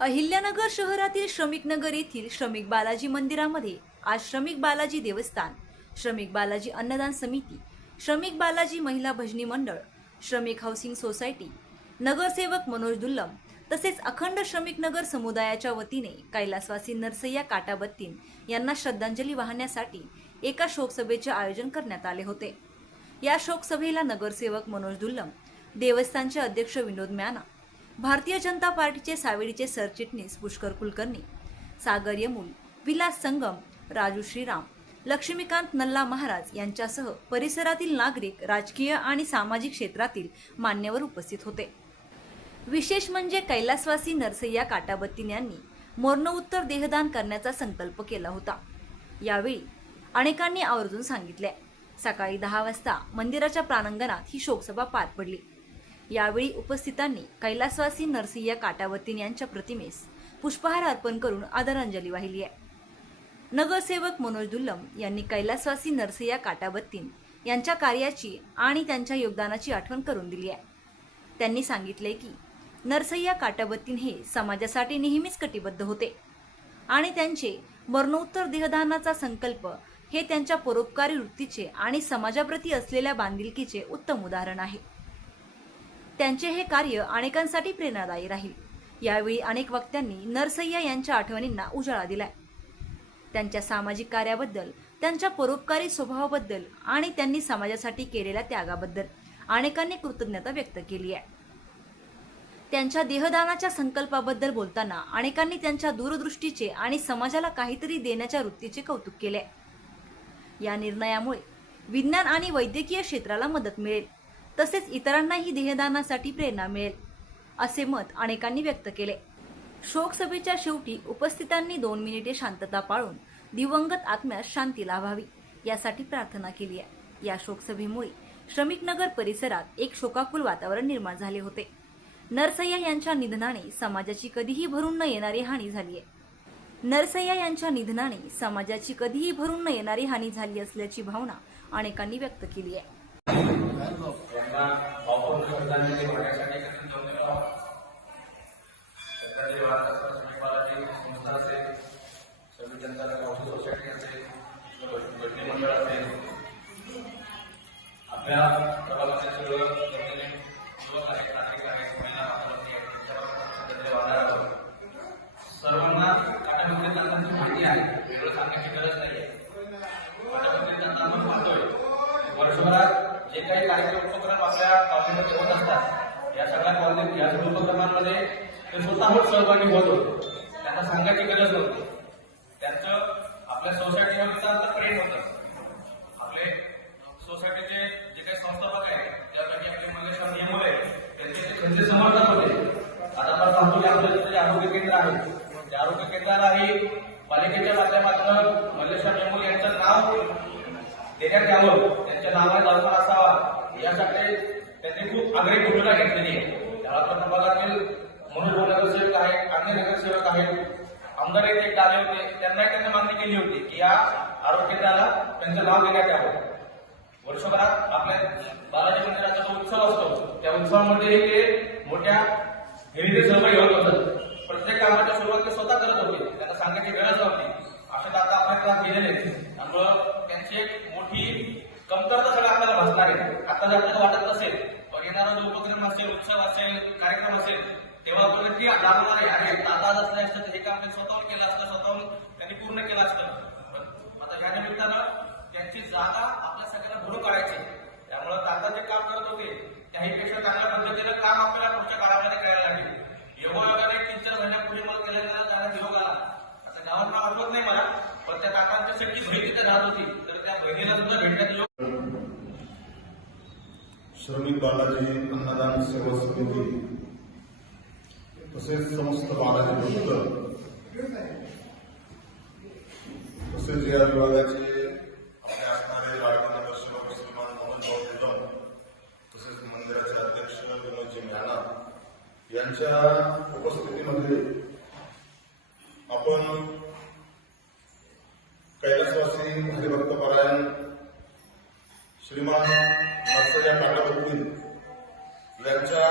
अहिल्यानगर शहरातील श्रमिक नगर येथील श्रमिक बालाजी मंदिरामध्ये आज श्रमिक बालाजी देवस्थान, श्रमिक बालाजी अन्नदान समिती, श्रमिक बालाजी महिला भजनी मंडळ, श्रमिक हाऊसिंग सोसायटी, नगरसेवक मनोज दुल्लम तसेच अखंड श्रमिक नगर समुदायाच्या वतीने कैलासवासी नरसय्या काटाबत्तीन यांना श्रद्धांजली वाहण्यासाठी एका शोकसभेचे आयोजन करण्यात आले होते। या शोकसभेला नगरसेवक मनोज दुल्लम, देवस्थानचे अध्यक्ष विनोद म्याना, भारतीय जनता पार्टीचे सावेडीचे सरचिटणीस पुष्कर कुलकर्णी, सागर यमुल, विलास संगम, राजू श्रीराम, लक्ष्मीकांत नल्ला महाराज यांच्यासह परिसरातील नागरिक, राजकीय आणि सामाजिक क्षेत्रातील मान्यवर उपस्थित होते। विशेष म्हणजे कैलासवासी नरसय्या काटाबत्तीन यांनी मरणोत्तर देहदान करण्याचा संकल्प केला होता। यावेळी अनेकांनी आवर्जून सांगितले। सकाळी 10 वाजता मंदिराच्या प्रांगणात ही शोकसभा पार पडली। यावेळी उपस्थितांनी कैलासवासी नरसय्या काटाबत्तीन यांच्या प्रतिमेस पुष्पहार अर्पण करून आदरांजली वाहिली आहे। नगरसेवक मनोज दुल्लम यांनी कैलासवासी नरसय्या काटाबत्तीन यांच्या कार्याची आणि त्यांच्या योगदानाची आठवण करून दिली आहे। त्यांनी सांगितले की नरसय्या काटाबत्तीन हे समाजासाठी नेहमीच कटिबद्ध होते आणि त्यांचे मरणोत्तर देहदानाचा संकल्प हे त्यांच्या परोपकारी वृत्तीचे आणि समाजाप्रती असलेल्या बांधिलकीचे उत्तम उदाहरण आहे। त्यांचे हे कार्य अनेकांसाठी प्रेरणादायी राहील। यावेळी अनेक वक्त्यांनी नरसय्या यांच्या आठवणींना उजाळा दिलाय। त्यांच्या सामाजिक कार्याबद्दल, त्यांच्या परोपकारी स्वभावाबद्दल आणि त्यांनी समाजासाठी केलेल्या त्यागाबद्दल अनेकांनी कृतज्ञता व्यक्त केली आहे। त्यांच्या देहदानाच्या संकल्पाबद्दल बोलताना अनेकांनी त्यांच्या दूरदृष्टीचे आणि समाजाला काहीतरी देण्याच्या वृत्तीचे कौतुक केले। या निर्णयामुळे विज्ञान आणि वैद्यकीय क्षेत्राला मदत मिळेल, तसेच इतरांनाही देहदानासाठी प्रेरणा मिळेल, असे मत अनेकांनी व्यक्त केले। शोकसभेच्या शेवटी उपस्थितांनी 2 मिनिटे शांतता पाळून दिवंगत आत्म्यास शांती लाभावी यासाठी प्रार्थना केली आहे। या शोकसभेमुळे श्रमिक नगर परिसरात एक शोकाकुल वातावरण निर्माण झाले होते। नरसय्या यांच्या निधनाने समाजाची कधीही भरून न येणारी हानी झाली आहे। नरसय्या यांच्या निधनाने समाजाची कधीही भरून न येणारी हानी झाली असल्याची भावना अनेकांनी व्यक्त केली आहे। सर्वांना काटाबत्तीन दादांची माहिती आहे, वेगळं सांगण्याची गरज नाही। काटाबत्तीन दादा आपण पाहतोय वर्षभरात जे काही कार्यक्रम उपक्रम आपल्या कॉलनीमध्ये होत असतात, या सगळ्या कॉलनीत या सर्व उपक्रमांमध्ये ते स्वतःहून सहभागी होत होते। त्यांना सांगायची गरज नव्हती। त्यांचं आपल्या सोसायटीवर प्रेम होतं। आपले सोसायटीचे जे काही संस्थापक आहेत, त्यापैकी आपले मल्लेश्वर नियमोल आहेत, त्यांचे समर्थक होते। आता आपण पाहतो की आपल्या तिथे आरोग्य केंद्र आहे, त्या आरोग्य केंद्रालाही पालिकेच्या माध्यमातून मल्लेश्वर नियमोल यांचं नाव देण्यात यावं, त्यांच्या नावाने दवाखाना असावा यासाठी त्यांनी खूप आग्रही भूमिका घेतलेली आहे। त्याला प्रभागातील मनोज नगरसेवक आहेत, अन्य नगरसेवक आहेत, आमदार एक आले होते, त्यांनी मागणी केली होती की या आरोग्य केंद्राला त्यांचं नाव देण्यात यावं। वर्षभरात आपल्या बालाजी मंदिराचा जो उत्सव असतो, त्या उत्सवामध्ये ते मोठ्या हेरिटेज सहभागी होत होतं। प्रत्येक कामाच्या सुरुवात स्वतः करत होते, त्यांना सांगायची गरज नव्हती। अशा दादा आपल्या क्लास दिलेले, त्यामुळं त्यांची एक मोठी कमतरता सगळं आपल्याला भासणार आहे। आता जर आपल्याला वाटत नसेल, पण येणारा जो उपक्रम असेल, उत्सव असेल, कार्यक्रम असेल, तेव्हा पण ती जाणवणार आहे अरे दादा असलं असतं तर हे काम त्यांनी स्वतःहून केलं असतं, स्वतःहून त्यांनी पूर्ण केलं असतं। पण आता या निमित्तानं त्यांची जागा आपल्या सगळ्यांना भरून काढायची, त्यामुळे दादा जे काम करत होते त्याहीपेक्षा चांगल्या पद्धतीनं काम आपल्याला पुढच्या काळामध्ये करायला लागेल। योगायोगाने 3-4 महिन्यापूर्वी मला केलेला जाण्यात योग आला। आता गावात नाव आठवत नाही मला, पण त्या काकांची सगळी बहीण तिथे राहत होती, तर त्या बहिणीला सुद्धा भेटण्यात योग। श्रमिक बालाजी अन्नदान सेवा समिती तसेच समस्त बालाजी भक्त तसेच या विभागाचे आपले असणारे लाडके नगरसेवक श्रीमान मनोज दुल्लम, तसेच मंदिराचे अध्यक्ष विनोदजी म्याना यांच्या उपस्थितीमध्ये आपण कैलासवासी हरिभक्तपरायण श्रीमान नरसय्या काटाबत्तीन यांच्या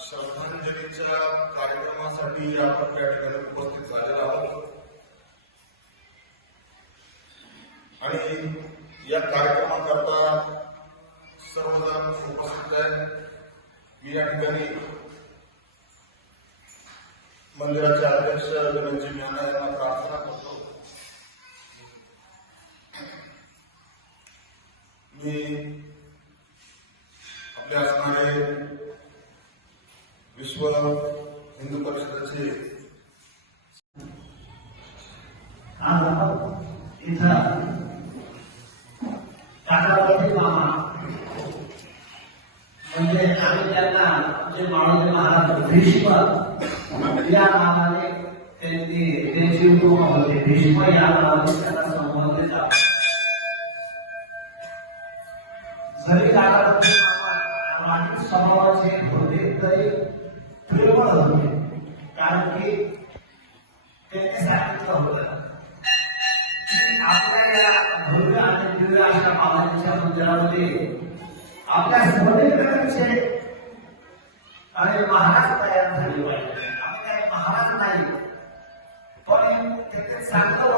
श्रद्धांजलीच्या कार्यक्रमासाठी आपण आपण त्या ठिकाणी उपस्थित झालेलो आहोत आणि या कार्यक्रमाकरता सर्वजण उपस्थित आहेत. मी या ठिकाणी मंदिराचे अध्यक्ष विनोदजी मीना यांना प्रार्थना करतो. मी आपले असणारे विश्व हिंदू परिषदेचे आज आपण इथं काकावरती मामा म्हणजे आम्ही त्यांना जे मावळे महाराज भीष्म या नावाने त्यांची उपमा होते. भीष्म या नावाने त्यांना संबोधले जाते. जरी काकावरती मामा राजकीय स्वभावाचे होते तरी प्रेमळ होते, कारण की त्यांनी सांगितलं होतं आपल्या या भव्य आणि दिव्य अशा बाबाजींच्या मंदिरामध्ये आपल्या सवयीचे आणि महाराज तयार झाले पाहिजे. आम्ही काही महाराज नाही, पण ते चांगलं